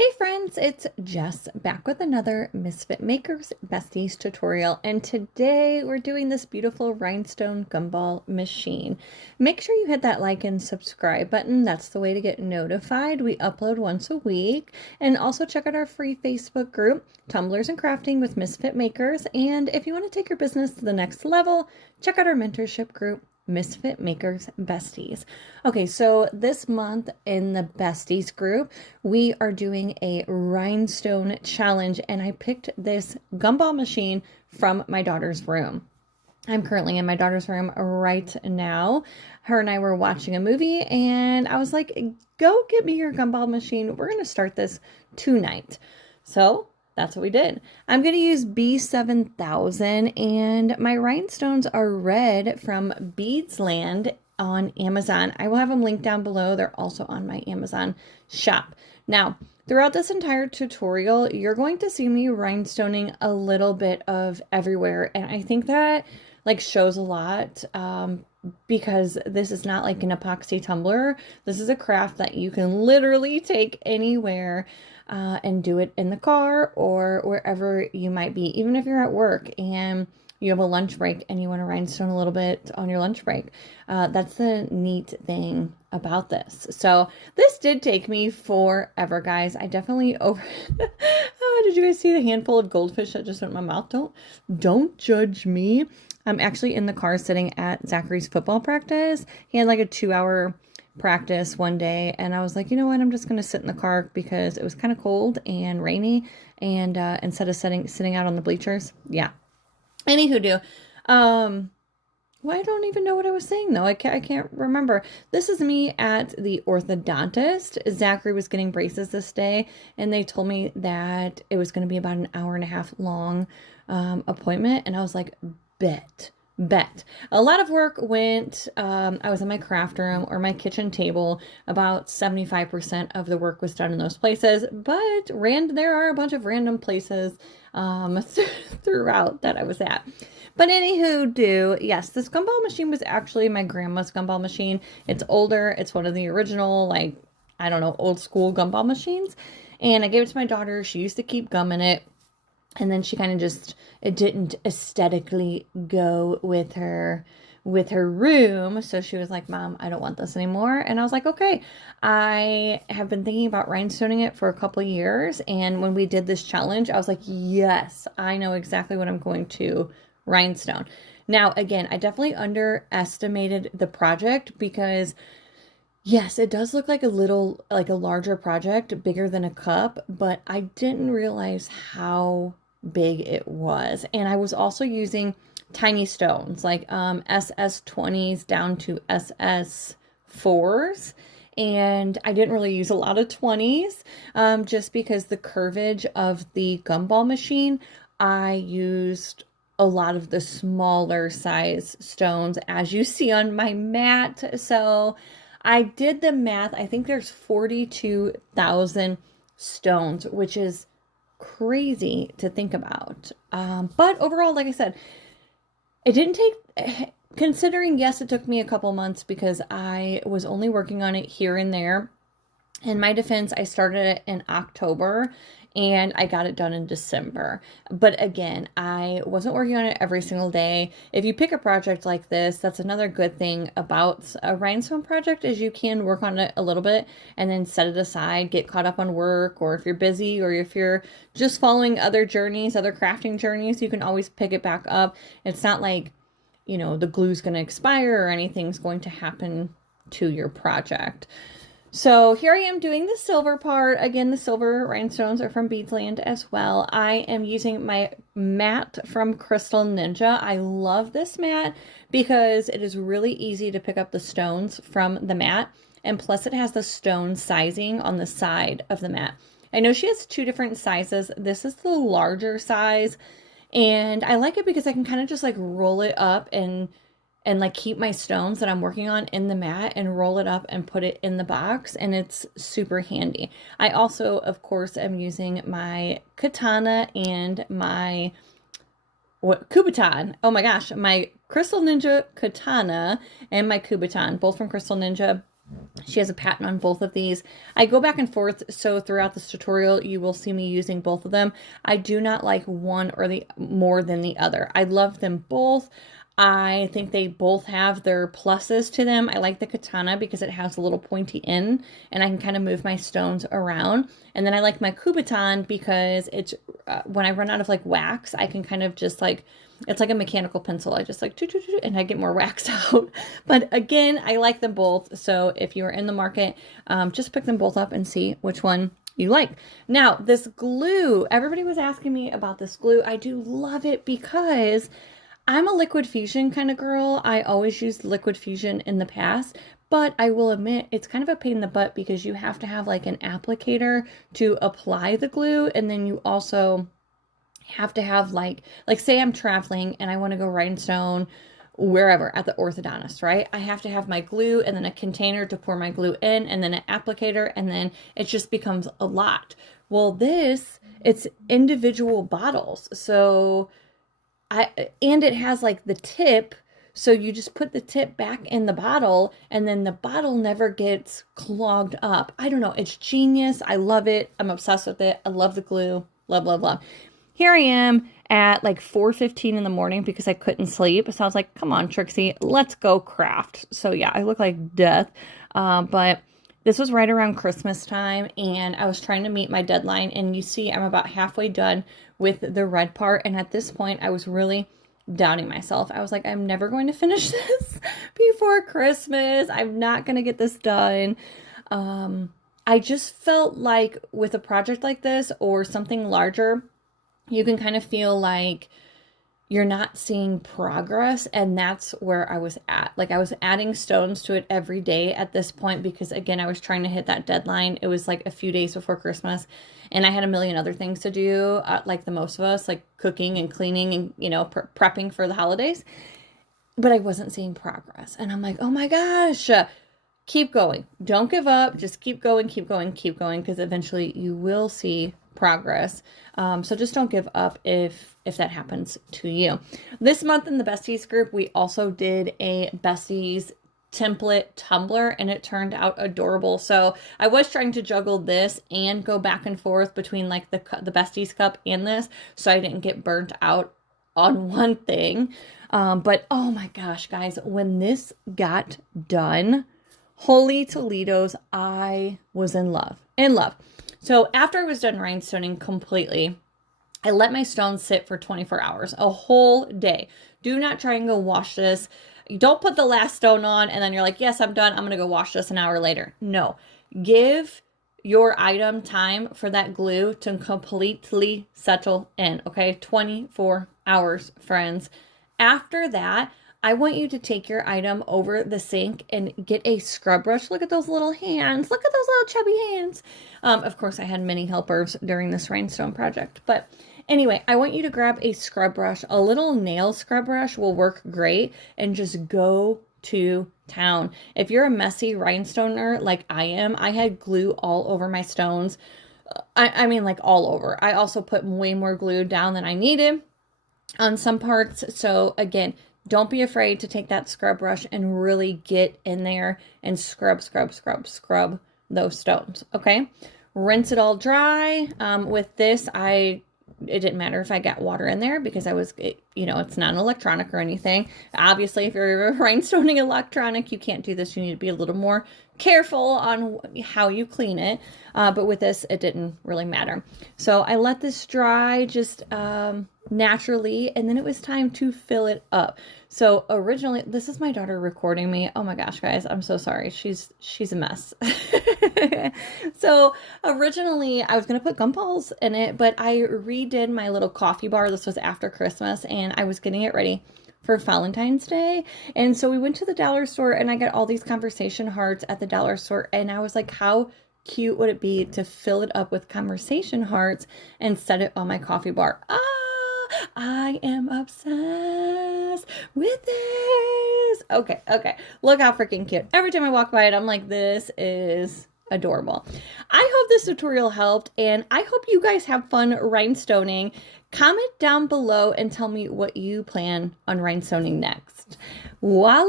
Hey friends, it's Jess back with another Misfit Makers Besties tutorial, and today we're doing this beautiful rhinestone gumball machine. Make sure you hit that like and subscribe button. That's the way to get notified. We upload once a week, and also check out our free Facebook group, Tumblers and Crafting with Misfit Makers. And if you want to take your business to the next level, check out our mentorship group, Misfit Makers Besties. Okay, so this month in the Besties group, we are doing a rhinestone challenge, and I picked this gumball machine from my daughter's room. I'm currently in my daughter's room right now. Her and I were watching a movie, and I was like, go get me your gumball machine. We're going to start this tonight. So that's what we did. I'm going to use B7000, and my rhinestones are red from Beadsland on Amazon. I will have them linked down below. They're also on my Amazon shop. Now, throughout this entire tutorial, you're going to see me rhinestoning a little bit of everywhere, and I think that shows a lot because this is not like an epoxy tumbler. This is a craft that you can literally take anywhere and do it in the car or wherever you might be, even if you're at work and you have a lunch break and you want to rhinestone a little bit on your lunch break. That's the neat thing about this. So this did take me forever, guys. I definitely oh, did you guys see the handful of goldfish that just went in my mouth? Don't judge me. I'm actually in the car sitting at Zachary's football practice. He had like a 2-hour practice one day, and I was like, you know what, I'm just gonna sit in the car because it was kind of cold and rainy, and instead of sitting out on the bleachers. Yeah. Anywho, well, I don't even know what I was saying though. I can't remember. This is me at the orthodontist. Zachary was getting braces this day, and they told me that it was going to be about an hour and a half long appointment, and I was like, bet. A lot of work went, I was in my craft room or my kitchen table. About 75% of the work was done in those places, but there are a bunch of random places throughout that I was at. But anywho, yes, this gumball machine was actually my grandma's gumball machine. It's older. It's one of the original, I don't know, old school gumball machines. And I gave it to my daughter. She used to keep gumming it. And then she kind of it didn't aesthetically go with her room. So she was like, Mom, I don't want this anymore. And I was like, okay. I have been thinking about rhinestoning it for a couple of years. And when we did this challenge, I was like, yes, I know exactly what I'm going to rhinestone. Now, again, I definitely underestimated the project because yes, it does look like a larger project, bigger than a cup, but I didn't realize how big it was. And I was also using tiny stones, like SS20s down to SS4s. And I didn't really use a lot of 20s, just because the curvage of the gumball machine, I used a lot of the smaller size stones, as you see on my mat. So I did the math. I think there's 42,000 stones, which is crazy to think about. But overall, like I said, it didn't take, considering, yes, it took me a couple months because I was only working on it here and there. In my defense, I started it in October and I got it done in December. But again, I wasn't working on it every single day. If you pick a project like this, that's another good thing about a rhinestone project is you can work on it a little bit and then set it aside, get caught up on work, or if you're busy or if you're just following other journeys, other crafting journeys, you can always pick it back up. It's not like, the glue's going to expire or anything's going to happen to your project. So here I am doing the silver part. Again, the silver rhinestones are from Beadsland as well. I am using my mat from Crystal Ninja. I love this mat because it is really easy to pick up the stones from the mat. And plus it has the stone sizing on the side of the mat. I know she has 2 different sizes. This is the larger size. And I like it because I can kind of just roll it up and keep my stones that I'm working on in the mat and roll it up and put it in the box, and it's super handy. I also, of course, am using my katana and my Kubotan. Oh my gosh, my Crystal Ninja katana and my Kubotan, both from Crystal Ninja. She has a patent on both of these. I go back and forth, so throughout this tutorial, you will see me using both of them. I do not like one or the more than the other. I love them both. I think they both have their pluses to them. I like the katana because it has a little pointy end and I can kind of move my stones around. And then I like my kubotan because it's when I run out of like wax, I can kind of just like, it's like a mechanical pencil. I just like, and I get more wax out. But again, I like them both. So if you're in the market, just pick them both up and see which one you like. Now, this glue, everybody was asking me about this glue. I do love it because I'm a liquid fusion kind of girl. I always used liquid fusion in the past, but I will admit it's kind of a pain in the butt because you have to have like an applicator to apply the glue. And then you also have to have like say I'm traveling and I want to go rhinestone wherever at the orthodontist, right? I have to have my glue and then a container to pour my glue in and then an applicator, and then it just becomes a lot. Well, it's individual bottles. So and it has like the tip, so you just put the tip back in the bottle and then the bottle never gets clogged up. I don't know. It's genius. I love it. I'm obsessed with it. I love the glue. Love, love, love. Here I am at like 4:15 in the morning because I couldn't sleep. So I was like, come on, Trixie, let's go craft. So yeah, I look like death. But this was right around Christmas time and I was trying to meet my deadline. And you see, I'm about halfway done with the red part. And at this point, I was really doubting myself. I was like, I'm never going to finish this before Christmas. I'm not going to get this done. I just felt like with a project like this or something larger, you can kind of feel like you're not seeing progress. And that's where I was at. Like I was adding stones to it every day at this point because again, I was trying to hit that deadline. It was like a few days before Christmas and I had a million other things to do, like the most of us, like cooking and cleaning and, prepping for the holidays. But I wasn't seeing progress. And I'm like, oh my gosh, keep going. Don't give up. Just keep going, keep going, keep going, because eventually you will see progress. So just don't give up if that happens to you. This month in the Besties group, we also did a Besties template tumbler and it turned out adorable. So I was trying to juggle this and go back and forth between like the Besties cup and this, so I didn't get burnt out on one thing. But oh my gosh, guys, when this got done, holy Toledo's, I was in love. So after I was done rhinestoning completely, I let my stones sit for 24 hours, a whole day. Do not try and go wash this. You don't put the last stone on and then you're like, yes, I'm done. I'm going to go wash this an hour later. No, give your item time for that glue to completely settle in. Okay. 24 hours, friends. After that, I want you to take your item over the sink and get a scrub brush. Look at those little hands. Look at those little chubby hands. Of course, I had many helpers during this rhinestone project. But anyway, I want you to grab a scrub brush. A little nail scrub brush will work great. And just go to town. If you're a messy rhinestoner like I am, I had glue all over my stones. I mean, like all over. I also put way more glue down than I needed on some parts. So again, don't be afraid to take that scrub brush and really get in there and scrub those stones. Okay. Rinse it all dry. With this, it didn't matter if I got water in there because it's not an electronic or anything. Obviously, if you're rhinestoning electronic, you can't do this. You need to be a little more careful on how you clean it. But with this, it didn't really matter. So I let this dry just naturally, and then it was time to fill it up. So originally, this is my daughter recording me. Oh my gosh, guys, I'm so sorry. She's a mess. So originally I was going to put gumballs in it, but I redid my little coffee bar. This was after Christmas and I was getting it ready for Valentine's Day. And so we went to the dollar store and I got all these conversation hearts at the dollar store. And I was like, how cute would it be to fill it up with conversation hearts and set it on my coffee bar? I am obsessed with this. Okay. Look how freaking cute. Every time I walk by it, I'm like, this is adorable. I hope this tutorial helped, and I hope you guys have fun rhinestoning. Comment down below and tell me what you plan on rhinestoning next. Voila!